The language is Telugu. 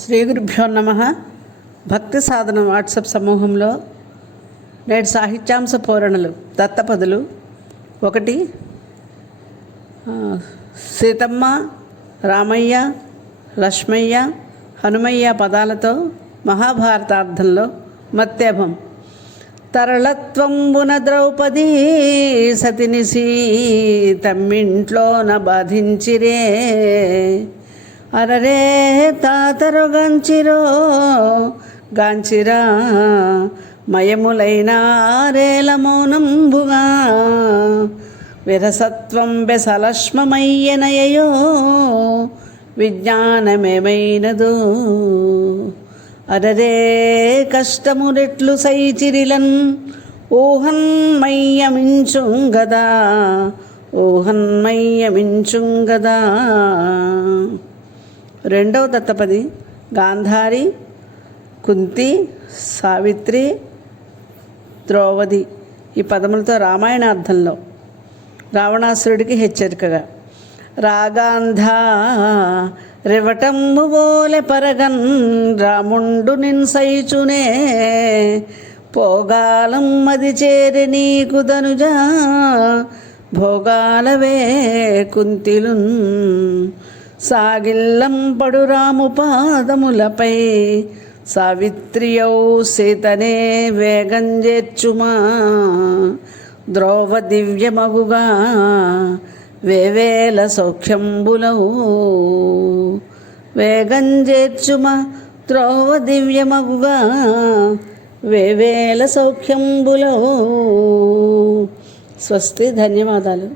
శ్రీ గురుభ్యో నమ. భక్తి సాధన వాట్సాప్ సమూహంలో నేటి సాహిత్యాంశ పూరణలు దత్తపదులు. ఒకటి సీతమ్మ రామయ్య లక్ష్మయ్య హనుమయ్య పదాలతో మహాభారతార్థంలో మత్తేభం తరళత్వంబున ద్రౌపదీ సతిని తమ్మింట్లోన బాధించిరే. అరరే తాతరు గంచిరో గాంచిరా మయములైన రేల మౌనంబుగా. విరసత్వం బెసలక్ష్మమయ్యనయో విజ్ఞానమేమైనదో. అరరే కష్టమురెట్లు సైచిరిలన్ ఊహన్మయ్యమించుంగదా ఊహన్మయ్యమించుంగదా. రెండవ దత్తపది గాంధారి కుంతి సావిత్రి ద్రౌపది. ఈ పదములతో రామాయణార్థంలో రావణాసురుడికి హెచ్చరికగా రాగాంధ రివటంబు బోలె పరగన్ రాముండు నిన్సైచునే పోగాలం మది చేరి నీకు దనుజా భోగాలవే కుంతిలున్ సాగిల్లంపడు రాము పాదములపై. సావిత్రియౌ సీతనే వేగం చేర్చుమా. ద్రోవ దివ్యమగుగా వేవేల సౌఖ్యంబులవు వేగం చేర్చుమా. ద్రోవ దివ్యమగుగా వేవేల సౌఖ్యంబులవు స్వస్తి ధన్యవాదాలు.